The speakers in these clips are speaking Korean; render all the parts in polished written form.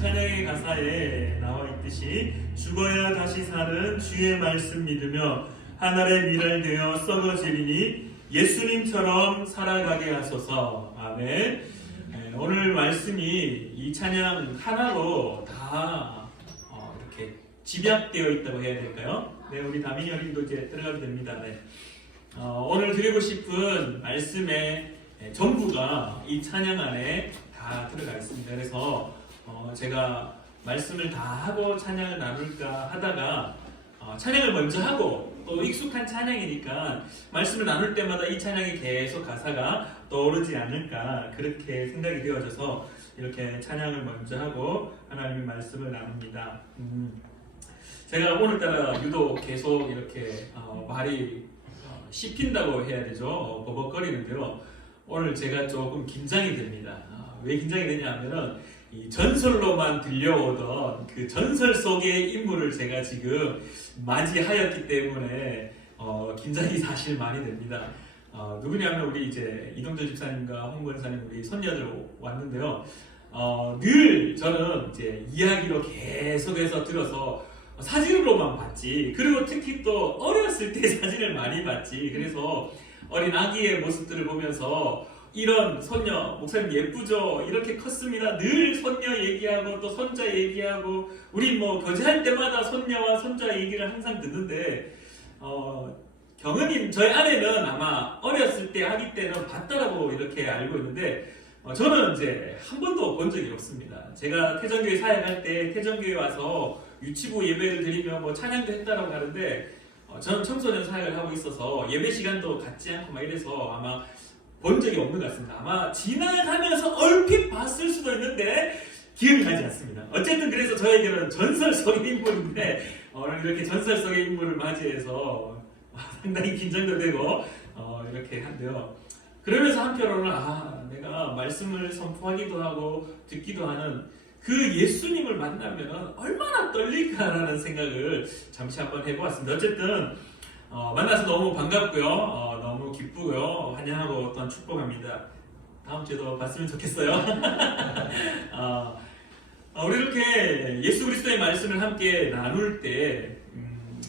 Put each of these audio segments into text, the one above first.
찬양의 가사에 나와 있듯이 죽어야 다시 사는 주의 말씀 믿으며 하늘의 밀을 되어 썩어지리니 예수님처럼 살아가게 하소서. 아멘. 오늘 말씀이 이 찬양 하나로 다 이렇게 집약되어 있다고 해야 될까요? 네, 우리 다민이 어린이도 이제 들어가도 됩니다. 네. 오늘 드리고 싶은 말씀의 전부가 이 찬양 안에 다 들어가 있습니다. 그래서 제가 말씀을 다 하고 찬양을 나눌까 하다가 찬양을 먼저 하고 또 익숙한 찬양이니까 말씀을 나눌 때마다 이 찬양이 계속 가사가 떠오르지 않을까 그렇게 생각이 되어져서 이렇게 찬양을 먼저 하고 하나님의 말씀을 나눕니다. 제가 오늘따라 유독 계속 이렇게 말이 씹힌다고 해야 되죠. 버벅거리는데요. 오늘 제가 조금 긴장이 됩니다. 왜 긴장이 되냐 하면은 이 전설로만 들려오던 그 전설 속의 인물을 제가 지금 맞이하였기 때문에 긴장이 사실 많이 됩니다. 누구냐면 우리 이제 이동조 집사님과 홍 권사님 우리 손녀들 왔는데요. 늘 저는 이제 이야기로 계속해서 들어서 사진으로만 봤지. 그리고 특히 또 어렸을 때 사진을 많이 봤지. 그래서 어린 아기의 모습들을 보면서 이런 손녀, 목사님 예쁘죠? 이렇게 컸습니다. 늘 손녀 얘기하고 또 손자 얘기하고 우리 뭐 교제할 때마다 손녀와 손자 얘기를 항상 듣는데 경은님 저희 아내는 아마 어렸을 때 아기 때는 봤다라고 이렇게 알고 있는데 저는 이제 한 번도 본 적이 없습니다. 제가 태정교회 사역할 때 태정교회 와서 유치부 예배를 드리며 뭐 찬양도 했다라고 하는데 저는 청소년 사역을 하고 있어서 예배 시간도 갖지 않고 막 이래서 아마 본 적이 없는 것 같습니다. 아마 지나가면서 얼핏 봤을 수도 있는데 기억이 나지 않습니다. 어쨌든 그래서 저에게는 전설 속의 인물인데 오늘 이렇게 전설 속의 인물을 맞이해서 상당히 긴장도 되고 이렇게 한데요. 그러면서 한편으로는 내가 말씀을 선포하기도 하고 듣기도 하는 그 예수님을 만나면 얼마나 떨릴까라는 생각을 잠시 한번 해보았습니다. 어쨌든 만나서 너무 반갑고요. 너무 기쁘고요. 환영하고 또한 축복합니다. 다음 주에도 봤으면 좋겠어요. 우리 이렇게 예수 그리스도의 말씀을 함께 나눌 때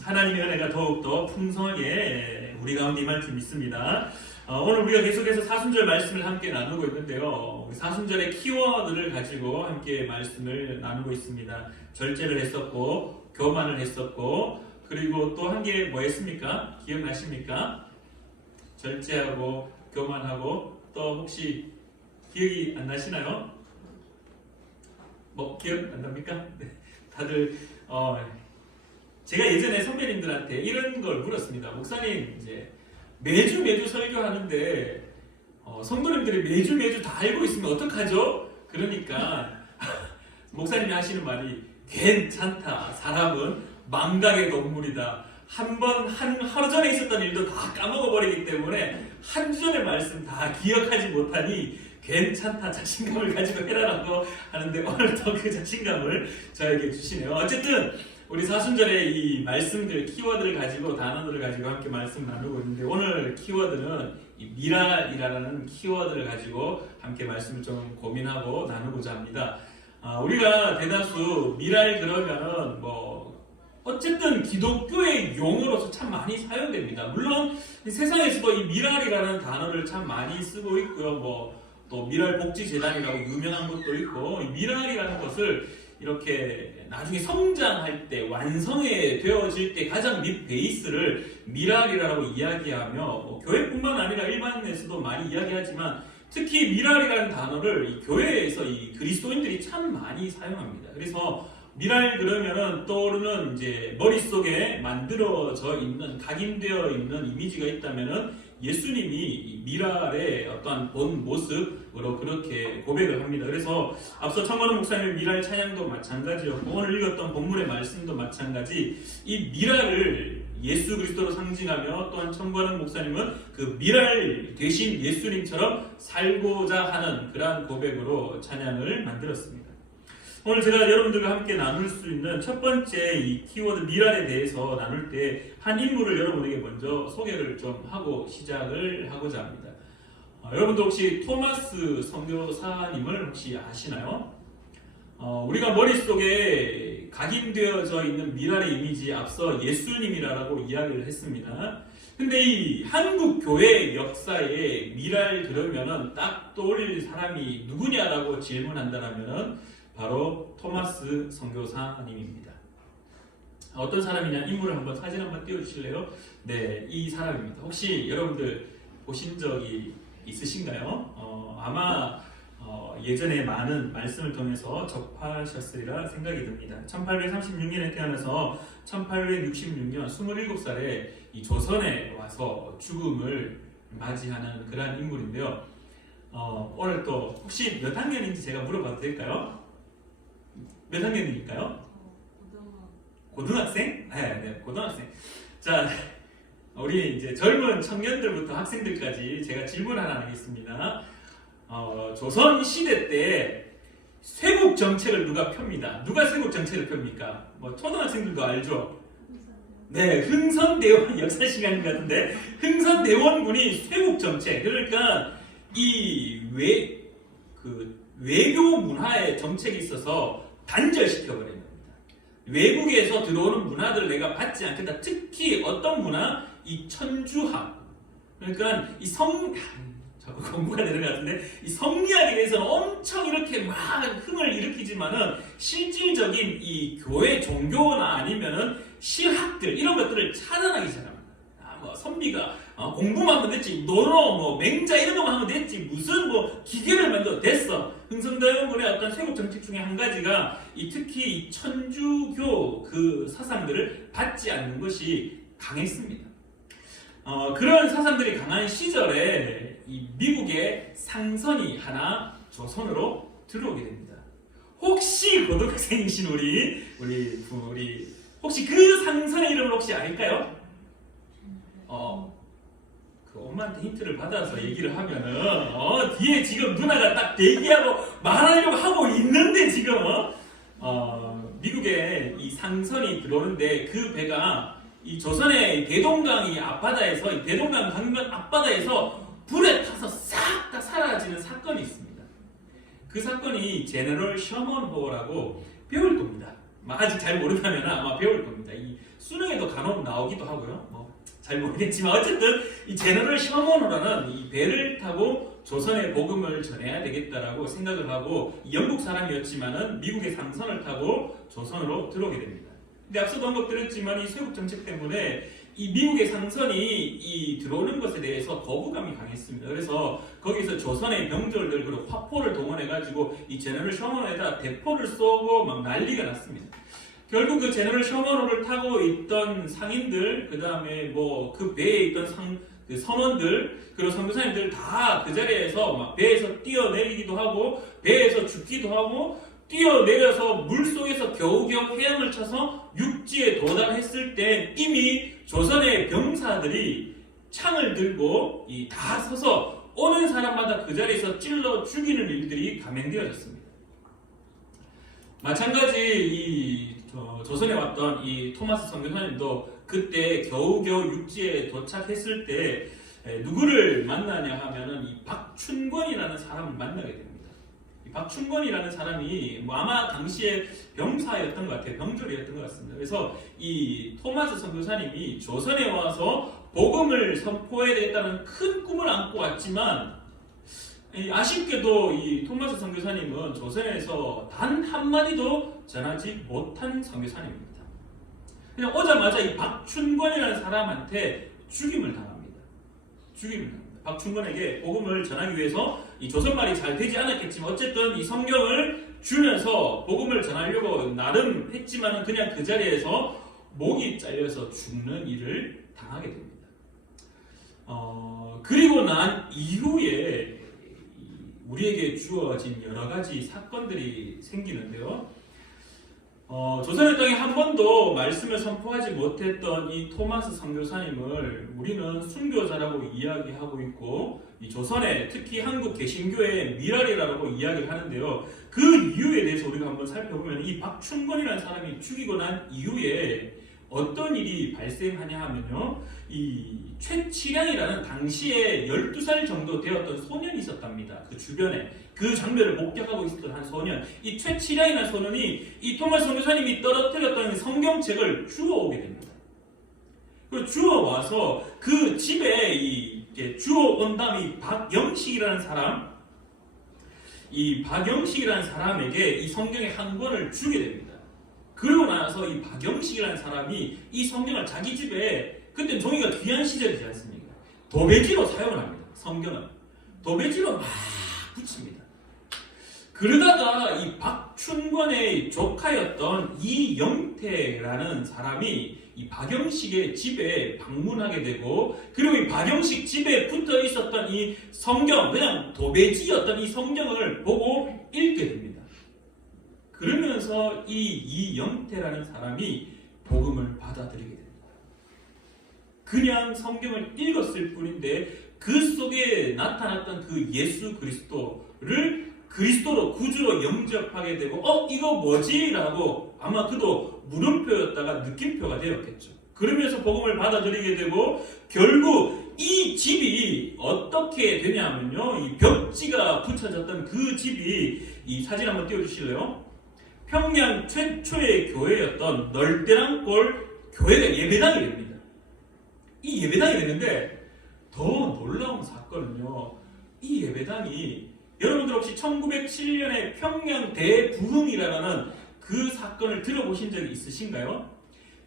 하나님의 은혜가 더욱더 풍성하게 우리 가운데 임할 줄 믿습니다. 오늘 우리가 계속해서 사순절 말씀을 함께 나누고 있는데요. 사순절의 키워드를 가지고 함께 말씀을 나누고 있습니다. 절제를 했었고 교만을 했었고 그리고 또 한 개 뭐 했습니까? 기억나십니까? 절제하고 교만하고 또 혹시 기억이 안 나시나요? 뭐 기억 안 납니까? 네. 다들 제가 예전에 선배님들한테 이런 걸 물었습니다. 목사님 이제 매주 설교하는데 성도님들이 매주 다 알고 있으면 어떡하죠? 그러니까 목사님이 하시는 말이 괜찮다. 사람은 망각의 동물이다. 하루 전에 있었던 일도 다 까먹어버리기 때문에 한 주 전의 말씀 다 기억하지 못하니 괜찮다. 자신감을 가지고 해라라고 하는데 오늘도 그 자신감을 저에게 주시네요. 어쨌든 우리 사순절의 이 말씀들, 키워드를 가지고 단어들을 가지고 함께 말씀 나누고 있는데 오늘 키워드는 이 미랄이라는 키워드를 가지고 함께 말씀을 좀 고민하고 나누고자 합니다. 우리가 대다수 미랄 그러면은 어쨌든 기독교의 용어로서 참 많이 사용됩니다. 물론 세상에서도 이 미랄이라는 단어를 참 많이 쓰고 있고요. 또 미랄 복지재단이라고 유명한 것도 있고 이 미랄이라는 것을 이렇게 나중에 성장할 때 완성해 되어질 때 가장 밑 베이스를 미랄이라고 이야기하며 교회뿐만 아니라 일반에서도 많이 이야기하지만 특히 미랄이라는 단어를 이 교회에서 이 그리스도인들이 참 많이 사용합니다. 그래서 미랄 그러면은 떠오르는 이제 머릿속에 만들어져 있는 각인되어 있는 이미지가 있다면은 예수님이 이 미랄의 어떠한 본 모습으로 그렇게 고백을 합니다. 그래서 앞서 청관원 목사님의 미랄 찬양도 마찬가지였고 오늘 읽었던 본문의 말씀도 마찬가지 이 미랄을 예수 그리스도로 상징하며 또한 청관원 목사님은 그 미랄 되신 예수님처럼 살고자 하는 그러한 고백으로 찬양을 만들었습니다. 오늘 제가 여러분들과 함께 나눌 수 있는 첫 번째 이 키워드 미랄에 대해서 나눌 때 한 인물을 여러분에게 먼저 소개를 좀 하고 시작을 하고자 합니다. 여러분도 혹시 토마스 선교사님을 혹시 아시나요? 우리가 머릿속에 각인되어져 있는 미랄의 이미지 앞서 예수님이라고 이야기를 했습니다. 근데 이 한국 교회 역사에 미랄 들으면은 딱 떠올릴 사람이 누구냐라고 질문한다면은 바로 토마스 선교사님입니다. 어떤 사람이냐, 인물을 한번 사진 한번 띄워주실래요? 네, 이 사람입니다. 혹시 여러분들 보신 적이 있으신가요? 아마 예전에 많은 말씀을 통해서 접하셨으리라 생각이 듭니다. 1836년에 태어나서 1866년 27살에 이 조선에 와서 죽음을 맞이하는 그러한 인물인데요. 오늘 또 혹시 몇 학년인지 제가 물어봐도 될까요? 몇 학년일까요? 고등학생? 네, 고등학생. 자, 우리 이제 젊은 청년들부터 학생들까지 제가 질문 하나 하겠습니다. 조선 시대 때 쇄국 정책을 누가 펴니다? 누가 쇄국 정책을 펴입니까? 뭐 초등학생들도 알죠? 네, 흥선대원 역사 시간인 것 같은데 흥선대원군이 쇄국 정책, 그러니까 이 외교 문화의 정책이 있어서 단절시켜 버린 겁니다. 외국에서 들어오는 문화들을 내가 받지 않겠다. 특히 어떤 문화? 이 천주학. 그러니까 자꾸 공부가 되는 것 같은데 이 성리학에 대해서는 엄청 이렇게 막 흥을 일으키지만은 실질적인 이 교회 종교나 아니면은 실학들 이런 것들을 차단하기 시작합니다. 뭐 선비가 공부만 하면 됐지, 노로 뭐 맹자 이런 것만 하면 됐지, 무슨 뭐 기계를 만들어 됐어. 흥선대원군의 어떤 쇄국 정책 중에 한 가지가 특히 이 천주교 그 사상들을 받지 않는 것이 강했습니다. 그런 사상들이 강한 시절에 이 미국의 상선이 하나 조선으로 들어오게 됩니다. 혹시 고등학생이신 우리 혹시 그 상선의 이름을 혹시 알까요? 그 엄마한테 힌트를 받아서 얘기를 하면은 뒤에 지금 누나가 딱 대기하고 말하려고 하고 있는데 지금 미국에 이 상선이 들어오는데 그 배가 이 조선의 대동강이 앞바다에서 이 대동강 강변 앞바다에서 불에 타서 싹 다 사라지는 사건이 있습니다. 그 사건이 제너럴 셔먼호라고 배울 겁니다. 아직 잘 모른다면 아마 배울 겁니다. 이 수능에도 간혹 나오기도 하고요. 잘 모르겠지만 어쨌든 이 제너럴 셔먼호라는 이 배를 타고 조선의 복음을 전해야 되겠다라고 생각을 하고 영국 사람이었지만은 미국의 상선을 타고 조선으로 들어오게 됩니다. 근데 앞서도 언급드렸지만 이 쇄국 정책 때문에 이 미국의 상선이 이 들어오는 것에 대해서 거부감이 강했습니다. 그래서 거기서 조선의 병졸들 그리고 화포를 동원해가지고 이 제너럴 셔먼호에다 대포를 쏘고 막 난리가 났습니다. 결국 그 제너럴 셔먼호를 타고 있던 상인들, 그 다음에 뭐 그 배에 있던 그 선원들, 그리고 선교사님들 다 그 자리에서 막 배에서 뛰어내리기도 하고 배에서 죽기도 하고 뛰어내려서 물속에서 겨우겨우 헤엄을 쳐서 육지에 도달했을 때 이미 조선의 병사들이 창을 들고 다 서서 오는 사람마다 그 자리에서 찔러 죽이는 일들이 감행되어졌습니다. 마찬가지 조선에 왔던 이 토마스 선교사님도 그때 겨우겨우 육지에 도착했을 때 누구를 만나냐 하면은 이 박춘권이라는 사람을 만나게 됩니다. 이 박춘권이라는 사람이 아마 당시에 병사였던 것 같아요. 병졸이었던 것 같습니다. 그래서 이 토마스 선교사님이 조선에 와서 복음을 선포해야 되겠다는 큰 꿈을 안고 왔지만 아쉽게도 이 토마스 선교사님은 조선에서 단 한마디도 전하지 못한 선교사님입니다. 그냥 오자마자 이 박춘권이라는 사람한테 죽임을 당합니다. 박춘권에게 복음을 전하기 위해서 이 조선말이 잘 되지 않았겠지만 어쨌든 이 성경을 주면서 복음을 전하려고 나름 했지만은 그냥 그 자리에서 목이 잘려서 죽는 일을 당하게 됩니다. 그리고 난 이후에 우리에게 주어진 여러 가지 사건들이 생기는데요. 조선의 땅에 한 번도 말씀을 선포하지 못했던 이 토마스 선교사님을 우리는 순교자라고 이야기하고 있고 이 조선의 특히 한국 개신교의 미랄이라고 이야기를 하는데요. 그 이유에 대해서 우리가 한번 살펴보면 이 박춘권이라는 사람이 죽이고 난 이후에 어떤 일이 발생하냐 하면요, 이 최치량이라는 당시에 12살 정도 되었던 소년이 있었답니다. 그 주변에 그 장면을 목격하고 있었던 한 소년, 이 최치량이라는 소년이 이 토마스 선교사님이 떨어뜨렸던 성경책을 주워오게 됩니다. 그리고 주워와서 그 집에 주워온 다음에 이 박영식이라는 사람에게 이 성경의 한 권을 주게 됩니다. 그러고 나서 이 박영식이라는 사람이 이 성경을 자기 집에, 그때 종이가 귀한 시절이지 않습니까? 도배지로 사용을 합니다. 성경을 도배지로 막 붙입니다. 그러다가 이 박춘권의 조카였던 이영태라는 사람이 이 박영식의 집에 방문하게 되고, 그리고 이 박영식 집에 붙어 있었던 이 성경, 그냥 도배지였던 이 성경을 보고 읽게 됩니다. 그러면서 이 이영태라는 사람이 복음을 받아들이게 됩니다. 그냥 성경을 읽었을 뿐인데 그 속에 나타났던 그 예수 그리스도를 그리스도로 구주로 영접하게 되고 이거 뭐지? 라고 아마 그도 물음표였다가 느낌표가 되었겠죠. 그러면서 복음을 받아들이게 되고, 결국 이 집이 어떻게 되냐면요, 이 벽지가 붙여졌던 그 집이, 이 사진 한번 띄워주실래요? 평양 최초의 교회였던 널대랑골 교회가 예배당이 됩니다. 이 예배당이 됐는데 더 놀라운 사건은요, 이 예배당이, 여러분들 혹시 1907년에 평양 대부흥이라는 그 사건을 들어보신 적이 있으신가요?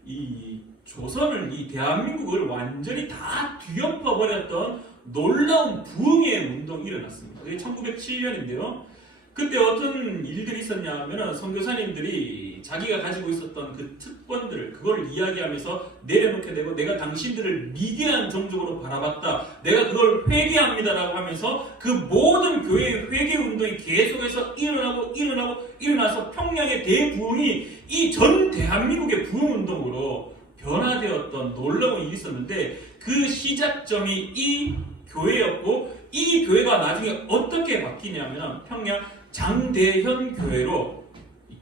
이 조선을, 이 대한민국을 완전히 다 뒤엎어버렸던 놀라운 부흥의 운동이 일어났습니다. 그게 1907년인데요. 그때 어떤 일들이 있었냐 하면은 선교사님들이 자기가 가지고 있었던 그 특권들을, 그걸 이야기하면서 내려놓게 되고, 내가 당신들을 미개한 종족으로 바라봤다, 내가 그걸 회개합니다라고 하면서 그 모든 교회의 회개 운동이 계속해서 일어나서 평양의 대부흥이 이 전 대한민국의 부흥 운동으로 변화되었던 놀라운 일이 있었는데, 그 시작점이 이 교회였고, 이 교회가 나중에 어떻게 바뀌냐면 평양 장대현 교회로,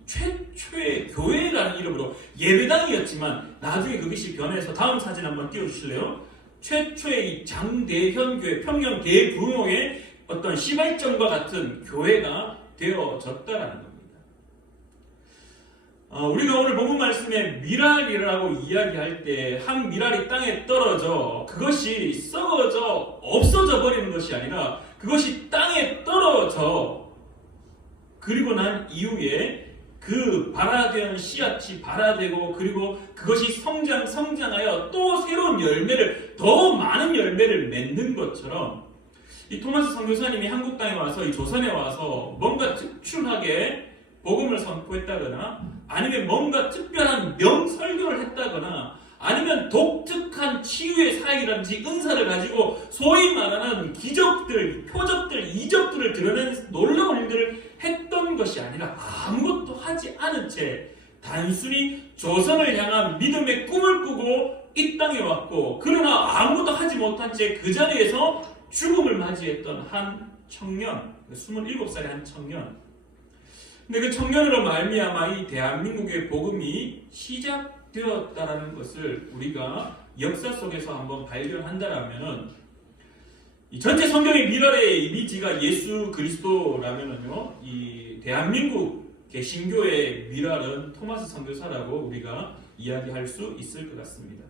최초의 교회라는 이름으로 예배당이었지만 나중에 그것이 변해서, 다음 사진 한번 띄워주실래요? 최초의 이 장대현 교회, 평양 대부흥의 어떤 시발점과 같은 교회가 되어졌다라는 겁니다. 우리가 오늘 본문 말씀에 미랄이라고 이야기할 때 한 미랄이 땅에 떨어져 그것이 썩어져 없어져 버리는 것이 아니라, 그것이 땅에 떨어져 그리고 난 이후에 그 발아된 씨앗이 발아되고, 그리고 그것이 성장하여 또 새로운 열매를, 더 많은 열매를 맺는 것처럼, 이 토마스 선교사님이 한국 땅에 와서, 이 조선에 와서 뭔가 특출하게 복음을 선포했다거나, 아니면 뭔가 특별한 명설교를 했다거나, 아니면 독특한 치유의 사역이라든지 은사를 가지고 소위 말하는 기적들, 표적들, 이적들을 드러낸 놀라운 일들을 했던 것이 아니라, 아무것도 하지 않은 채 단순히 조선을 향한 믿음의 꿈을 꾸고 이 땅에 왔고, 그러나 아무것도 하지 못한 채 그 자리에서 죽음을 맞이했던 한 청년, 27살의 한 청년. 근데 그 청년으로 말미암아 이 대한민국의 복음이 시작되었다라는 것을 우리가 역사 속에서 한번 발견한다라면은, 이 전체 성경의 미랄의 이미지가 예수 그리스도라면은요, 이 대한민국 개신교의 미랄은 토마스 선교사라고 우리가 이야기할 수 있을 것 같습니다.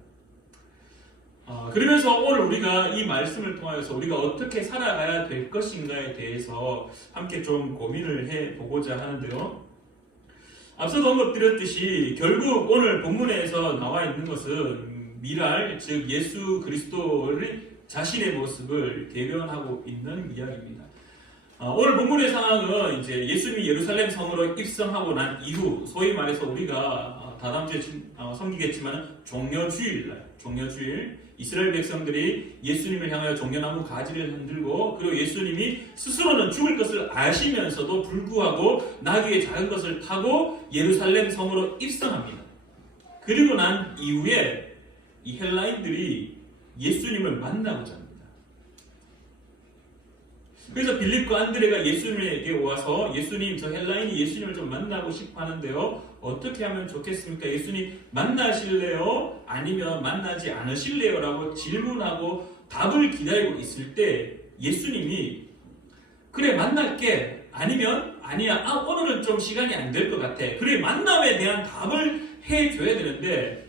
그러면서 오늘 우리가 이 말씀을 통하여서 우리가 어떻게 살아가야 될 것인가에 대해서 함께 좀 고민을 해보고자 하는데요. 앞서도 언급드렸듯이 결국 오늘 본문에서 나와 있는 것은 미랄, 즉 예수 그리스도를 자신의 모습을 대변하고 있는 이야기입니다. 오늘 본문의 상황은 이제 예수님이 예루살렘 성으로 입성하고 난 이후, 소위 말해서 우리가 다다음 주에 섬기겠지만 종려주일, 이스라엘 백성들이 예수님을 향하여 종려나무 가지를 흔들고, 그리고 예수님이 스스로는 죽을 것을 아시면서도 불구하고 나귀의 작은 것을 타고 예루살렘 성으로 입성합니다. 그리고 난 이후에 이 헬라인들이 예수님을 만나고자 합니다. 그래서 빌립과 안드레가 예수님에게 와서 예수님, 저 헬라인이 예수님을 좀 만나고 싶어 하는데요. 어떻게 하면 좋겠습니까? 예수님 만나실래요? 아니면 만나지 않으실래요? 라고 질문하고 답을 기다리고 있을 때 예수님이 그래 만날게. 아니면 아니야. 오늘은 좀 시간이 안 될 것 같아. 그래 만남에 대한 답을 해줘야 되는데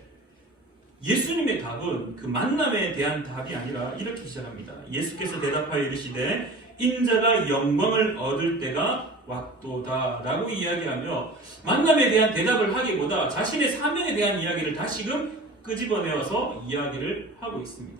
예수님의 답은 그 만남에 대한 답이 아니라 이렇게 시작합니다. 예수께서 대답하여 이르시되 인자가 영광을 얻을 때가 왔도다 라고 이야기하며 만남에 대한 대답을 하기보다 자신의 사명에 대한 이야기를 다시금 끄집어내어서 이야기를 하고 있습니다.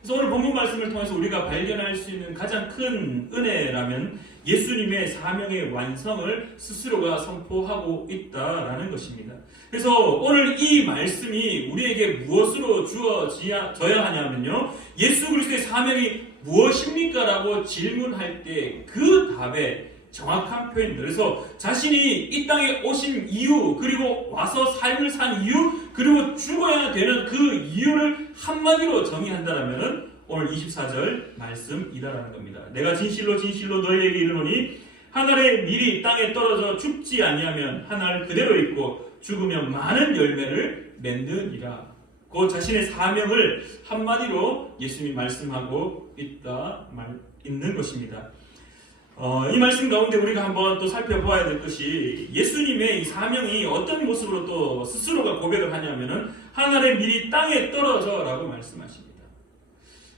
그래서 오늘 본문 말씀을 통해서 우리가 발견할 수 있는 가장 큰 은혜라면 예수님의 사명의 완성을 스스로가 선포하고 있다라는 것입니다. 그래서 오늘 이 말씀이 우리에게 무엇으로 주어져야 하냐면요. 예수 그리스도의 사명이 무엇입니까? 라고 질문할 때 그 답에 정확한 표현입니다. 그래서 자신이 이 땅에 오신 이유, 그리고 와서 삶을 산 이유, 그리고 죽어야 되는 그 이유를 한마디로 정의한다면 오늘 24절 말씀이다라는 겁니다. 내가 진실로 진실로 너희에게 이르노니 한 알의 밀이 땅에 떨어져 죽지 아니하면 한 알 그대로 있고 죽으면 많은 열매를 맺느니라. 그 자신의 사명을 한마디로 예수님이 말씀하고 있는 것입니다. 이 말씀 가운데 우리가 한번 또 살펴보아야 될 것이 예수님의 이 사명이 어떤 모습으로 또 스스로가 고백을 하냐면은 한 알의 밀이 땅에 떨어져라고 말씀하십니다.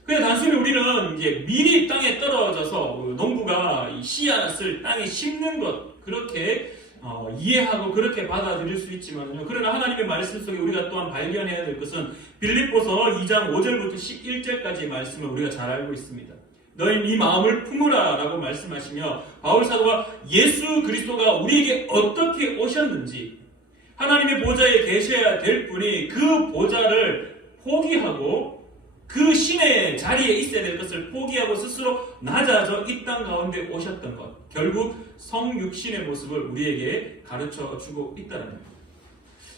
그냥 단순히 우리는 이제 밀이 땅에 떨어져서 농부가 씨앗을 땅에 심는 것 그렇게 이해하고 그렇게 받아들일 수 있지만요. 그러나 하나님의 말씀 속에 우리가 또한 발견해야 될 것은 빌립보서 2장 5절부터 11절까지의 말씀을 우리가 잘 알고 있습니다. 너희 네 마음을 품으라 라고 말씀하시며 바울 사도가 예수 그리스도가 우리에게 어떻게 오셨는지 하나님의 보좌에 계셔야 될 분이 그 보좌를 포기하고 그 신의 자리에 있어야 될 것을 포기하고 스스로 낮아져 이 땅 가운데 오셨던 것, 결국 성육신의 모습을 우리에게 가르쳐 주고 있다는 겁니다.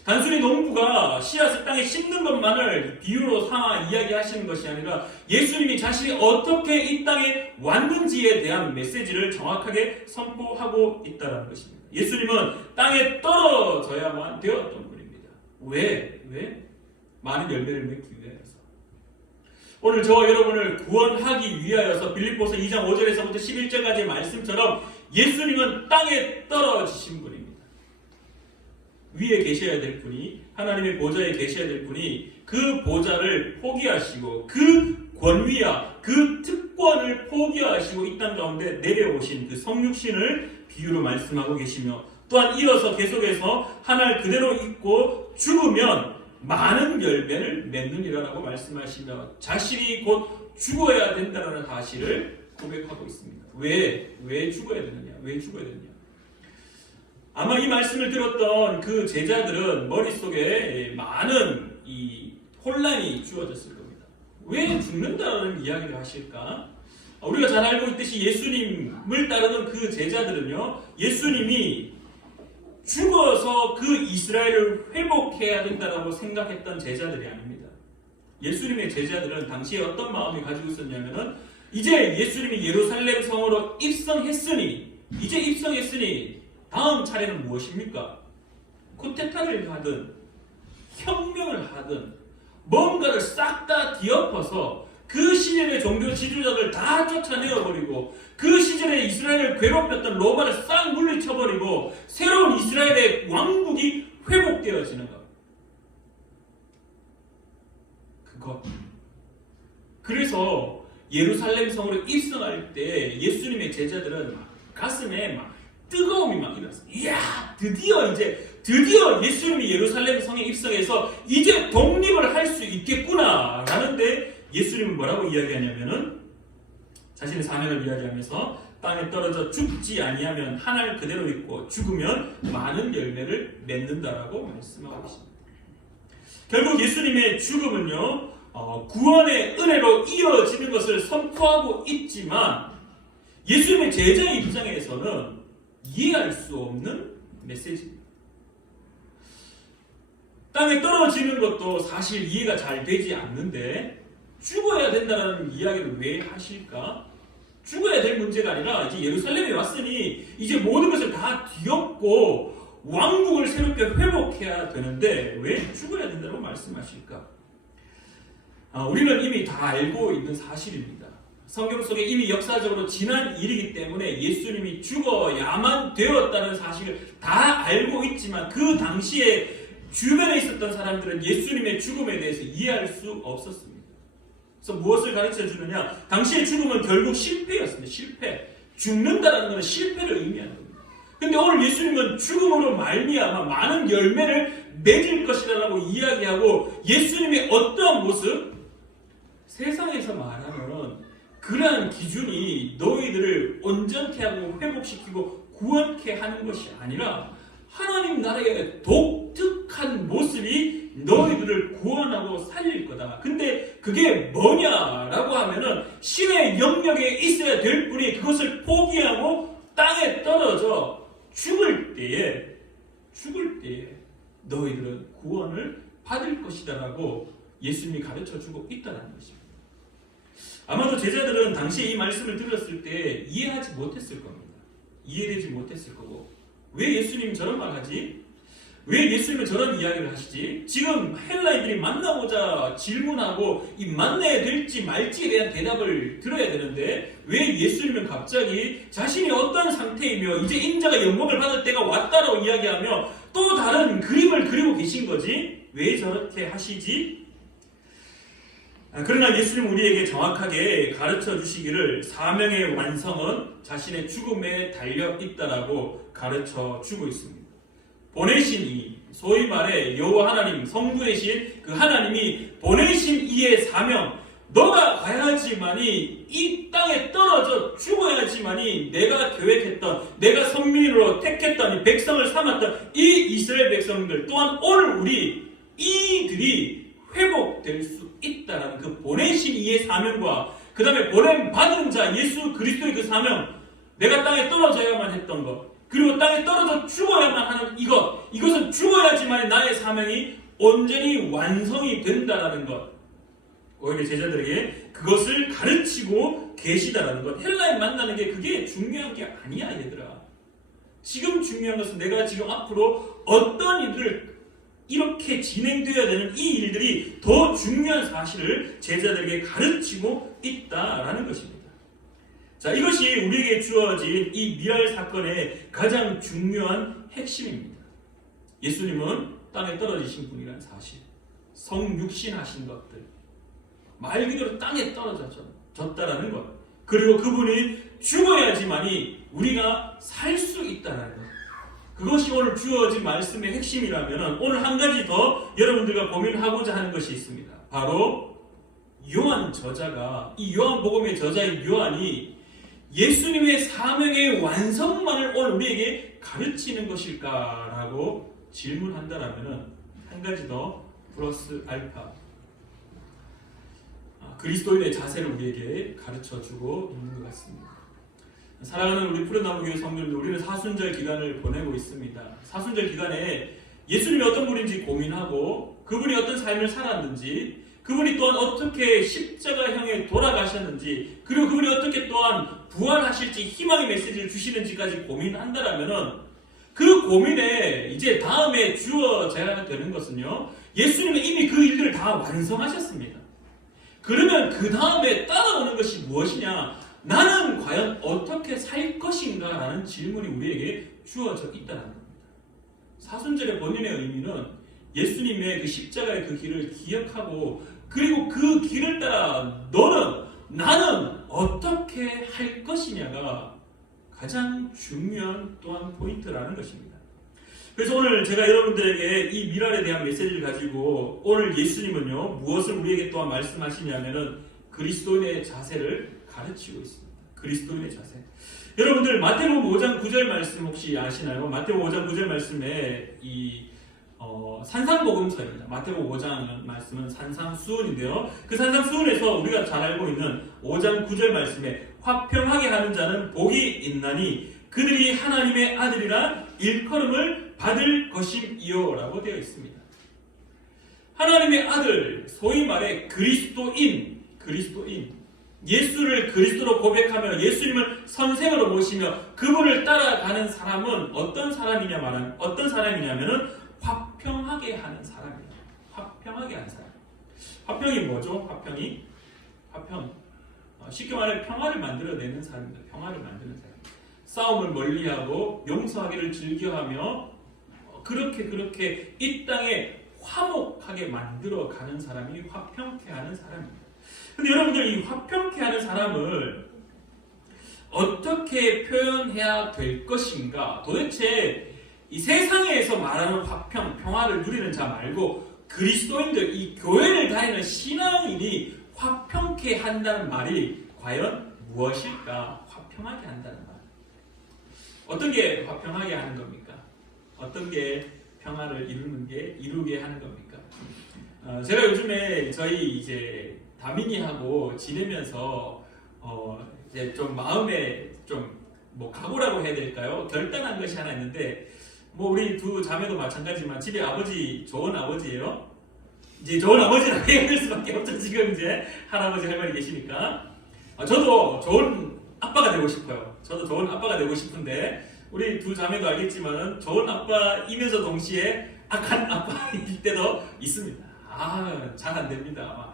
단순히 농부가 씨앗을 땅에 심는 것만을 비유로 삼아 이야기하시는 것이 아니라 예수님이 자신이 어떻게 이 땅에 왔는지에 대한 메시지를 정확하게 선포하고 있다는 것입니다. 예수님은 땅에 떨어져야만 되었던 분입니다. 왜? 많은 열매를 맺기 위해서. 오늘 저와 여러분을 구원하기 위하여서 빌립보서 2장 5절에서부터 11절까지의 말씀처럼 예수님은 땅에 떨어지신 분입니다. 위에 계셔야 될 분이, 하나님의 보좌에 계셔야 될 분이 그 보좌를 포기하시고 그 권위와 그 특권을 포기하시고 이 땅 가운데 내려오신 그 성육신을 비유로 말씀하고 계시며 또한 이어서 계속해서 한 알 그대로 있고 죽으면 많은 열매를 맺느니라라고 말씀하시며 자신이 곧 죽어야 된다는 사실을 고백하고 있습니다. 왜 죽어야 되느냐? 왜 죽어야 되느냐? 아마 이 말씀을 들었던 그 제자들은 머릿속에 많은 이 혼란이 주어졌을 겁니다. 왜 죽는다는 이야기를 하실까? 우리가 잘 알고 있듯이 예수님을 따르는 그 제자들은요, 예수님이 죽어서 그 이스라엘을 회복해야 된다고 생각했던 제자들이 아닙니다. 예수님의 제자들은 당시에 어떤 마음이 가지고 있었냐면은 이제 예수님이 예루살렘 성으로 입성했으니 다음 차례는 무엇입니까? 쿠데타를 하든 혁명을 하든 뭔가를 싹 다 뒤엎어서 그 시절의 종교 지도자들 다 쫓아내어버리고 그 시절에 이스라엘을 괴롭혔던 로마를 싹 물리쳐버리고 새로운 이스라엘의 왕국이 회복되어지는 것. 그것. 그래서 예루살렘 성으로 입성할 때 예수님의 제자들은 가슴에 뜨거움이 일어났어요. 이야, 드디어 예수님이 예루살렘 성에 입성해서 이제 독립을 할 수 있겠구나 라는데 예수님은 뭐라고 이야기하냐면은 자신의 사명을 이야기하면서 땅에 떨어져 죽지 아니하면 한 알 그대로 있고 죽으면 많은 열매를 맺는다라고 말씀하고 있습니다. 결국 예수님의 죽음은요, 구원의 은혜로 이어지는 것을 선포하고 있지만 예수님의 제자의 입장에서는 이해할 수 없는 메시지입니다. 땅에 떨어지는 것도 사실 이해가 잘 되지 않는데 죽어야 된다는 이야기를 왜 하실까? 죽어야 될 문제가 아니라 이제 예루살렘에 왔으니 이제 모든 것을 다 뒤엎고 왕국을 새롭게 회복해야 되는데 왜 죽어야 된다고 말씀하실까? 우리는 이미 다 알고 있는 사실입니다. 성경 속에 이미 역사적으로 지난 일이기 때문에 예수님이 죽어야만 되었다는 사실을 다 알고 있지만 그 당시에 주변에 있었던 사람들은 예수님의 죽음에 대해서 이해할 수 없었습니다. 그래서 무엇을 가르쳐 주느냐? 당시의 죽음은 결국 실패였습니다. 실패. 죽는다라는 것은 실패를 의미하는 겁니다. 근데 오늘 예수님은 죽음으로 말미암아 많은 열매를 맺을 것이라고 이야기하고 예수님의 어떠한 모습? 세상에서 말하는 그러한 기준이 너희들을 온전케 하고 회복시키고 구원케 하는 것이 아니라 하나님 나라의 독특한 모습이 너희들을 구원하고 살릴 거다. 근데 그게 뭐냐라고 하면은 신의 영역에 있어야 될 뿐이 그것을 포기하고 땅에 떨어져 죽을 때에 너희들은 구원을 받을 것이다라고 예수님이 가르쳐 주고 있다는 것입니다. 아마도 제자들은 당시에 이 말씀을 들었을 때 이해하지 못했을 겁니다. 이해되지 못했을 거고 왜 예수님이 저런 말 하지? 왜 예수님은 저런 이야기를 하시지? 지금 헬라인들이 만나보자 질문하고 이 만나야 될지 말지에 대한 대답을 들어야 되는데 왜 예수님은 갑자기 자신이 어떤 상태이며 이제 인자가 영광을 받을 때가 왔다라고 이야기하며 또 다른 그림을 그리고 계신 거지? 왜 저렇게 하시지? 그러나 예수님 우리에게 정확하게 가르쳐 주시기를 사명의 완성은 자신의 죽음에 달려 있다라고 가르쳐 주고 있습니다. 보내신 이, 소위 말해 여호와 하나님, 성부이신 그 하나님이 보내신 이의 사명, 너가 가야지만이 이 땅에 떨어져 죽어야지만이 내가 계획했던, 내가 선민으로 택했던 이 백성을 삼았던 이 이스라엘 백성들 또한 오늘 우리 이들이 회복될 수 있다는 그 보내신 이의 사명과 그 다음에 보냄받은 자 예수 그리스도의 그 사명, 내가 땅에 떨어져야만 했던 것, 그리고 땅에 떨어져 죽어야만 하는 이것은 죽어야지만 나의 사명이 온전히 완성이 된다라는 것, 오히려 제자들에게 그것을 가르치고 계시다라는 것. 헬라에 만나는 게 그게 중요한 게 아니야 얘들아. 지금 중요한 것은 내가 지금 앞으로 어떤 일을 이렇게 진행되어야 되는 이 일들이 더 중요한 사실을 제자들에게 가르치고 있다라는 것입니다. 자, 이것이 우리에게 주어진 이 미랄 사건의 가장 중요한 핵심입니다. 예수님은 땅에 떨어지신 분이라는 사실, 성육신하신 것들, 말 그대로 땅에 떨어졌다라는 것, 그리고 그분이 죽어야지만이 우리가 살 수 있다는 것, 그것이 오늘 주어진 말씀의 핵심이라면 오늘 한 가지 더 여러분들과 고민하고자 하는 것이 있습니다. 바로 요한 저자가, 이 요한복음의 저자인 요한이 예수님의 사명의 완성만을 오늘 우리에게 가르치는 것일까라고 질문한다라면 한 가지 더 플러스 알파, 그리스도인의 자세를 우리에게 가르쳐주고 있는 것 같습니다. 사랑하는 우리 푸른나무교회 성도님들, 우리는 사순절 기간을 보내고 있습니다. 사순절 기간에 예수님이 어떤 분인지 고민하고 그분이 어떤 삶을 살았는지, 그분이 또한 어떻게 십자가형에 돌아가셨는지, 그리고 그분이 어떻게 또한 부활하실지 희망의 메시지를 주시는지까지 고민한다라면 그 고민에 이제 다음에 주어져야 되는 것은요, 예수님은 이미 그 일들을 다 완성하셨습니다. 그러면 그 다음에 따라오는 것이 무엇이냐? 나는 과연 어떻게 살 것인가? 라는 질문이 우리에게 주어져 있다는 겁니다. 사순절의 본인의 의미는 예수님의 그 십자가의 그 길을 기억하고, 그리고 그 길을 따라 나는 어떻게 할 것이냐가 가장 중요한 또한 포인트라는 것입니다. 그래서 오늘 제가 여러분들에게 이 미랄에 대한 메시지를 가지고 오늘 예수님은요, 무엇을 우리에게 또한 말씀하시냐면은 그리스도인의 자세를 가르치고 있습니다. 그리스도인의 자세. 여러분들 마태복음 5장 9절 말씀 혹시 아시나요? 마태복음 5장 9절 말씀에 이 산상복음서입니다. 마태복음 5장 말씀은 산상수훈인데요. 그 산상수훈에서 우리가 잘 알고 있는 5장 9절 말씀에 화평하게 하는 자는 복이 있나니 그들이 하나님의 아들이라 일컬음을 받을 것임이요 라고 되어 있습니다. 하나님의 아들, 소위 말해 그리스도인, 예수를 그리스도로 고백하며 예수님을 선생으로 모시며 그분을 따라가는 사람은 어떤 사람이냐면은 화평하게 하는 사람이에요. 화평하게 하는 사람. 화평이 뭐죠? 화평. 쉽게 말해 평화를 만들어내는 사람입니다. 평화를 만드는 사람. 싸움을 멀리하고 용서하기를 즐겨하며 그렇게 이 땅에 화목하게 만들어가는 사람이 화평케 하는 사람입니다. 근데 여러분들 이 화평케 하는 사람을 어떻게 표현해야 될 것인가? 도대체 이 세상에서 말하는 화평, 평화를 누리는 자 말고 그리스도인들, 이 교회를 다니는 신앙인이 화평케 한다는 말이 과연 무엇일까? 화평하게 한다는 말. 어떤 게 화평하게 하는 겁니까? 어떤 게 평화를 이루게 하는 겁니까? 제가 요즘에 저희 이제 다민이하고 지내면서 이제 좀 마음에 좀 뭐 각오라고 해야 될까요? 결단한 것이 하나 있는데 뭐 우리 두 자매도 마찬가지지만 집에 아버지 좋은 아버지예요. 이제 좋은 아버지라고 해야 될 수밖에 없죠. 지금 이제 할아버지 할머니 계시니까 저도 좋은 아빠가 되고 싶어요. 저도 좋은 아빠가 되고 싶은데 우리 두 자매도 알겠지만 좋은 아빠이면서 동시에 악한 아빠일 때도 있습니다. 잘 안 됩니다.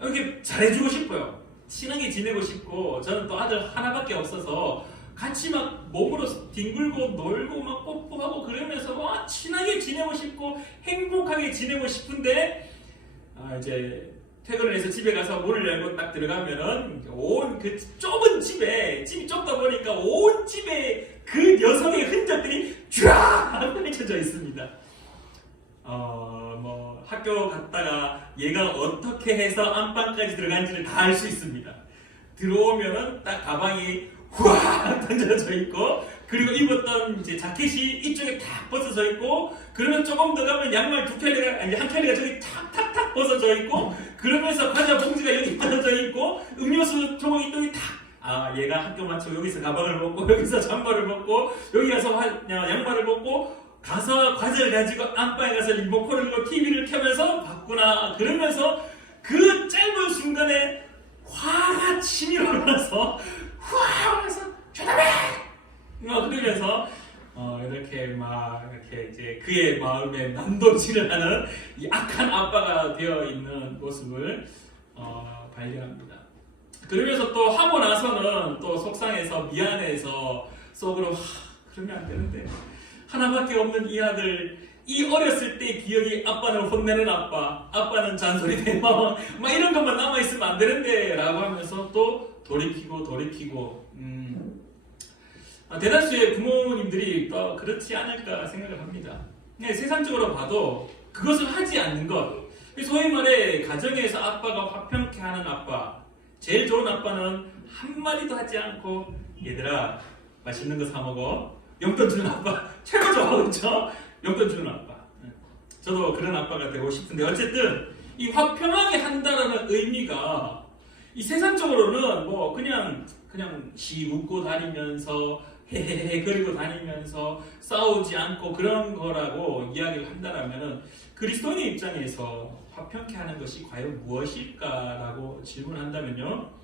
이렇게 잘해주고 싶어요. 친하게 지내고 싶고 저는 또 아들 하나밖에 없어서 같이 막 몸으로 뒹굴고 놀고 막 뽀뽀하고 그러면서 막 친하게 지내고 싶고 행복하게 지내고 싶은데 이제 퇴근을 해서 집에 가서 문을 열고 딱 들어가면은 온 그 좁은 집이 좁다 보니까 온 집에 그 여성의 흔적들이 쫙 펼쳐져 있습니다. 뭐 학교 갔다가 얘가 어떻게 해서 안방까지 들어간지를 다 알 수 있습니다. 들어오면은 딱 가방이 후악 던져져 있고 그리고 입었던 이제 자켓이 이쪽에 탁 벗어져 있고 그러면 조금 더 가면 양말 한 켤레가 저기 탁탁탁 벗어져 있고 그러면서 과자 봉지가 여기 벗어져 있고 음료수 조각이 또 탁 얘가 학교 마치고 여기서 가방을 벗고 여기서 잠바를 벗고 여기 가서 양말을 벗고 가서 과자를 가지고 안방에 가서 리모컨을 들고 TV를 켜면서 봤구나 그러면서 그 짧은 순간에 화가 치밀어 올라서 후아 해서 쳐다봐 그러면서 이렇게 이제 그의 마음에 난도질을 하는 이 악한 아빠가 되어 있는 모습을 발견합니다. 그러면서 또 하고 나서는 또 속상해서 미안해서 속으로 그러면 안 되는데 하나밖에 없는 이 아들 이 어렸을 때 기억이 아빠는 혼내는 아빠는 잔소리 대마왕 막 이런 것만 남아있으면 안 되는데 라고 하면서 또 돌이키고 대다수의 부모님들이 또 그렇지 않을까 생각을 합니다. 세상적으로 봐도 그것을 하지 않는 것 소위 말해 가정에서 아빠가 화평케 하는 아빠 제일 좋은 아빠는 한마디도 하지 않고 얘들아 맛있는 거 사 먹어 용돈 주는 아빠 최고죠. 그렇죠? 용돈 주는 아빠 저도 그런 아빠가 되고 싶은데 어쨌든 이 화평하게 한다라는 의미가 이 세상적으로는 뭐 그냥 시 웃고 다니면서 헤헤헤 거리고 다니면서 싸우지 않고 그런 거라고 이야기를 한다라면은 그리스도인의 입장에서 화평케 하는 것이 과연 무엇일까라고 질문한다면요.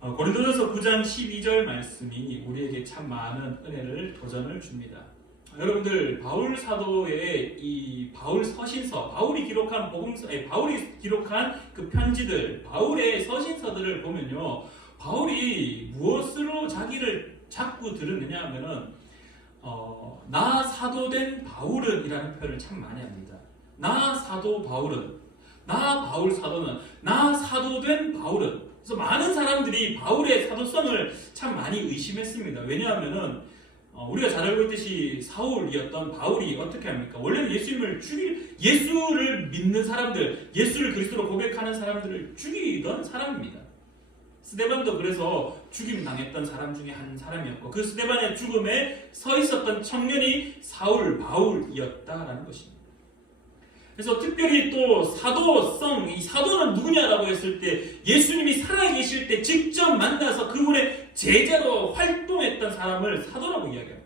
고린도전서 9장 12절 말씀이 우리에게 참 많은 은혜를 도전을 줍니다. 여러분들 바울 사도의 이 바울 서신서 바울이 기록한 바울이 기록한 그 편지들 바울의 서신서들을 보면요. 바울이 무엇으로 자기를 자꾸 들었느냐 하면은 나 사도된 바울은 이라는 표현을 참 많이 합니다. 나 사도 바울은 나 바울 사도는 나 사도된 바울은 그래서 많은 사람들이 바울의 사도성을 참 많이 의심했습니다. 왜냐하면은 우리가 잘 알고 있듯이 사울이었던 바울이 어떻게 합니까? 원래는 예수를 믿는 사람들, 예수를 그리스도로 고백하는 사람들을 죽이던 사람입니다. 스데반도 그래서 죽임 당했던 사람 중에 한 사람이었고 그 스데반의 죽음에 서 있었던 청년이 바울이었다라는 것입니다. 그래서 특별히 또 사도성, 이 사도는 누구냐라고 했을 때 예수님이 살아계실 때 직접 만나서 그분의 제자로 활동했던 사람을 사도라고 이야기합니다.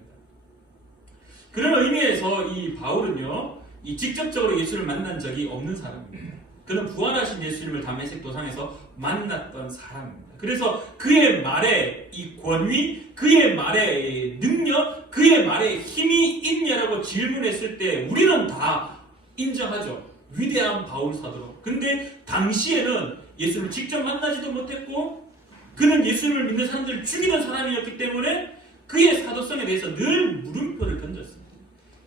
그런 의미에서 이 바울은요, 이 직접적으로 예수를 만난 적이 없는 사람입니다. 그는 부활하신 예수님을 다메섹 도상에서 만났던 사람입니다. 그래서 그의 말에 이 권위, 그의 말에 능력, 그의 말에 힘이 있냐라고 질문했을 때 우리는 다 인정하죠. 위대한 바울 사도로. 근데 당시에는 예수를 직접 만나지도 못했고 그는 예수님을 믿는 사람들을 죽이는 사람이었기 때문에 그의 사도성에 대해서 늘 물음표를 던졌습니다.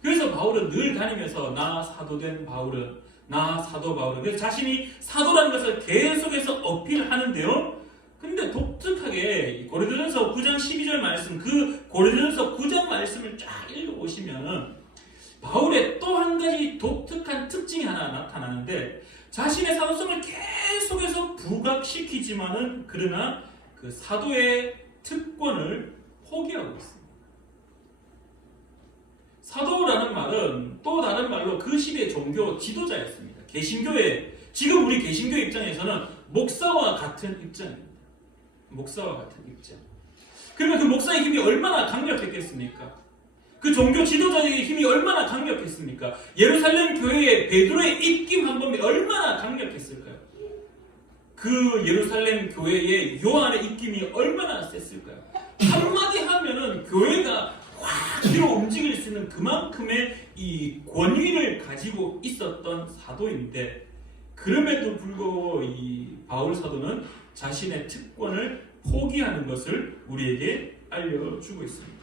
그래서 바울은 늘 다니면서 나 사도된 바울은, 나 사도 바울은, 그래서 자신이 사도라는 것을 계속해서 어필하는데요. 근데 독특하게 고린도전서 9장 12절 말씀, 그 고린도전서 9장 말씀을 쫙 읽어보시면 바울의 또 한 가지 독특한 특징이 하나 나타나는데 자신의 사도성을 계속해서 부각시키지만은 그러나 그 사도의 특권을 포기하고 있습니다. 사도라는 말은 또 다른 말로 그 시대의 종교 지도자였습니다. 개신교의, 지금 우리 개신교 입장에서는 목사와 같은 입장입니다. 목사와 같은 입장. 그러면 그 목사의 힘이 얼마나 강력했겠습니까? 그 종교 지도자의 힘이 얼마나 강력했습니까? 예루살렘 교회의 베드로의 입김 한 번이 얼마나 강력했을까요? 그 예루살렘 교회의 요한의 입김이 얼마나 셌을까요? 한마디 하면은 교회가 확 뒤로 움직일 수 있는 그만큼의 이 권위를 가지고 있었던 사도인데 그럼에도 불구하고 이 바울 사도는 자신의 특권을 포기하는 것을 우리에게 알려주고 있습니다.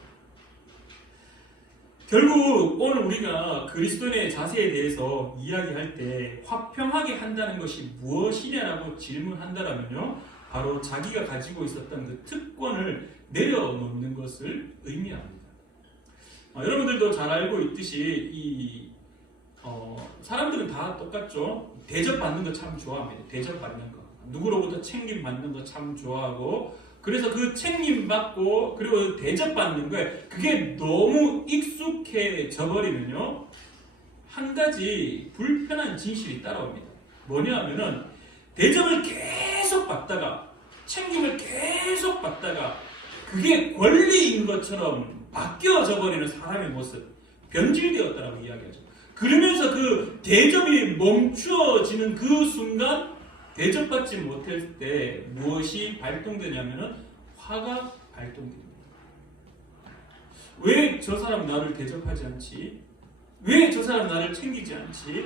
결국 오늘 우리가 그리스도인의 자세에 대해서 이야기할 때 화평하게 한다는 것이 무엇이냐라고 질문한다면요, 바로 자기가 가지고 있었던 그 특권을 내려놓는 것을 의미합니다. 여러분들도 잘 알고 있듯이 사람들은 다 똑같죠. 대접받는 거 참 좋아합니다. 대접받는 거, 누구로부터 챙김받는 거 참 좋아하고, 그래서 그 챙김받고 그리고 대접받는 거에 그게 너무 익숙해져 버리면요, 한 가지 불편한 진실이 따라옵니다. 뭐냐 하면은 대접을 계속 받다가 챙김을 계속 받다가 그게 권리인 것처럼 바뀌어져 버리는 사람의 모습, 변질되었다라고 이야기하죠. 그러면서 그 대접이 멈추어지는 그 순간 대접받지 못할 때 무엇이 발동되냐면은 화가 발동됩니다. 왜 저 사람 나를 대접하지 않지? 왜 저 사람 나를 챙기지 않지?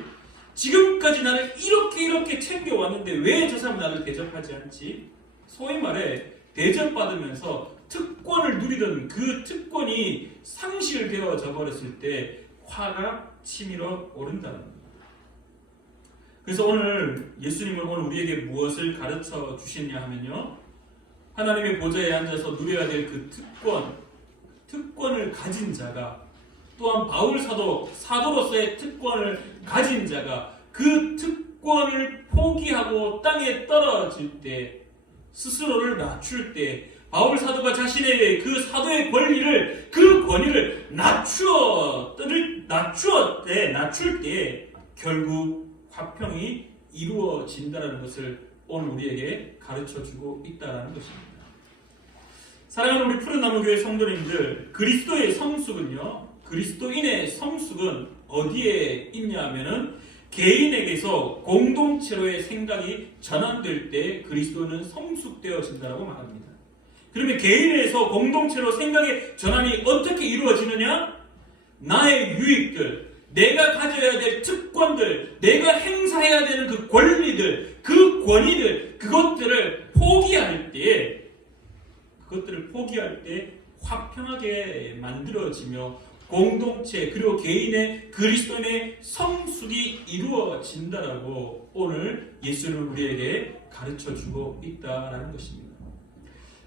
지금까지 나를 이렇게 챙겨왔는데 왜 저 사람 나를 대접하지 않지? 소위 말해 대접받으면서 특권을 누리던 그 특권이 상실되어져 버렸을 때 화가 치밀어 오른다는 겁니다. 그래서 오늘 예수님은 오늘 우리에게 무엇을 가르쳐 주시냐 하면요, 하나님의 보좌에 앉아서 누려야 될 그 특권을 가진 자가, 또한 바울 사도로서의 특권을 가진 자가 그 특권을 포기하고 땅에 떨어질 때, 스스로를 낮출 때, 바울 사도가 자신의 그 사도의 권리를, 그 권위를 낮출 때 결국 화평이 이루어진다는 것을 오늘 우리에게 가르쳐주고 있다는 것입니다. 사랑하는 우리 푸른나무교회 성도님들, 그리스도의 성숙은요, 그리스도인의 성숙은 어디에 있냐 하면은 개인에게서 공동체로의 생각이 전환될 때 그리스도는 성숙되어진다고 말합니다. 그러면 개인에서 공동체로 생각의 전환이 어떻게 이루어지느냐? 나의 유익들, 내가 가져야 될 특권들, 내가 행사해야 되는 그 권리들, 그 권위들, 그것들을 포기할 때 화평하게 만들어지며 공동체 그리고 개인의 그리스도인의 성숙이 이루어진다라고 오늘 예수는 우리에게 가르쳐주고 있다라는 것입니다.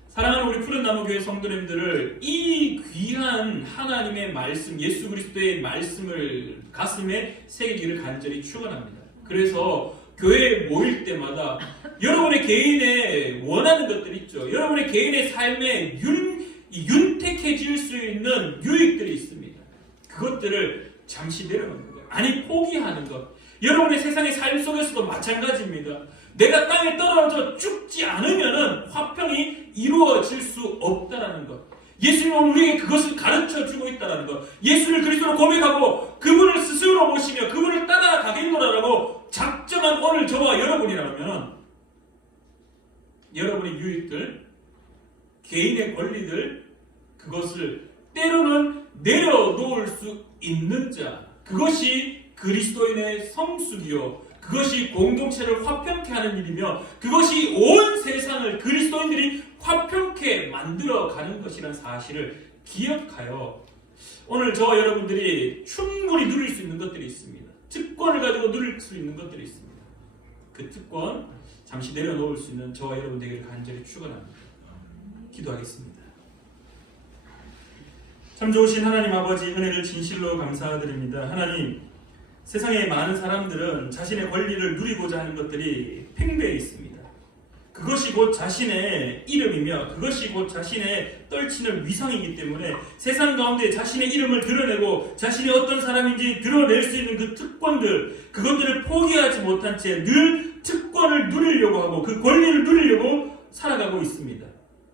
사랑하는 우리 푸른나무교회 성도님들을 이 귀한 하나님의 말씀, 예수 그리스도의 말씀을 가슴에 새기기를 간절히 축원합니다. 그래서 교회에 모일 때마다 여러분의 개인의 원하는 것들 있죠. 여러분의 개인의 삶에 윤택해질 수 있는 유익들이 있습니다. 그것들을 잠시 내려놓는 거예요. 아니, 포기하는 것. 여러분의 세상의 삶 속에서도 마찬가지입니다. 내가 땅에 떨어져 죽지 않으면은 화평이 이루어질 수 없다라는 것. 예수님은 우리에게 그것을 가르쳐주고 있다라는 것. 예수를 그리스도로 고백하고 그분을 스스로 모시며 그분을 따라가겠노라라고 작정 특정한 오늘 저와 여러분이라면 여러분의 유익들, 개인의 권리들, 그것을 때로는 내려놓을 수 있는 자, 그것이 그리스도인의 성숙이요, 그것이 공동체를 화평케 하는 일이며 그것이 온 세상을 그리스도인들이 화평케 만들어가는 것이라는 사실을 기억하여 오늘 저와 여러분들이 충분히 누릴 수 있는 것들이 있습니다. 특권을 가지고 누릴 수 있는 것들이 있습니다. 그 특권 잠시 내려놓을 수 있는 저와 여러분 되기를 간절히 축원합니다. 기도하겠습니다. 참 좋으신 하나님 아버지, 은혜를 진실로 감사드립니다. 하나님, 세상의 많은 사람들은 자신의 권리를 누리고자 하는 것들이 팽배해 있습니다. 그것이 곧 자신의 이름이며 그것이 곧 자신의 떨치는 위상이기 때문에 세상 가운데 자신의 이름을 드러내고 자신이 어떤 사람인지 드러낼 수 있는 그 특권들, 그것들을 포기하지 못한 채 늘 특권을 누리려고 하고 그 권리를 누리려고 살아가고 있습니다.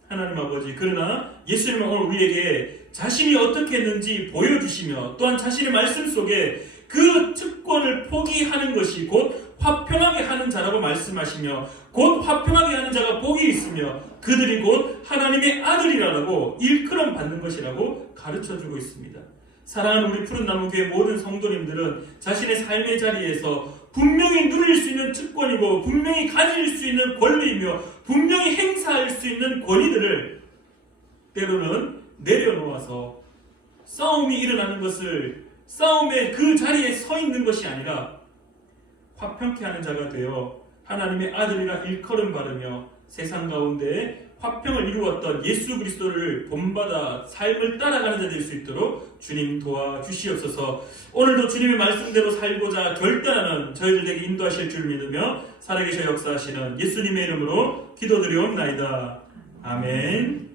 하나님 아버지, 그러나 예수님은 오늘 우리에게 자신이 어떻게 했는지 보여주시며 또한 자신의 말씀 속에 그 특권을 포기하는 것이 곧 화평하게 하는 자라고 말씀하시며 곧 화평하게 하는 자가 복이 있으며 그들이 곧 하나님의 아들이라고 일컬음 받는 것이라고 가르쳐주고 있습니다. 사랑하는 우리 푸른나무교회 모든 성도님들은 자신의 삶의 자리에서 분명히 누릴 수 있는 특권이고 분명히 가질 수 있는 권리이며 분명히 행사할 수 있는 권위들을 때로는 내려놓아서 싸움이 일어나는 것을 싸움의 그 자리에 서 있는 것이 아니라 화평케 하는 자가 되어 하나님의 아들이라 일컬음 받으며 세상 가운데 화평을 이루었던 예수 그리스도를 본받아 삶을 따라가는 자 될 수 있도록 주님 도와주시옵소서. 오늘도 주님의 말씀대로 살고자 결단하는 저희들 에게 인도하실 줄 믿으며 살아계셔 역사하시는 예수님의 이름으로 기도드리옵나이다. 아멘.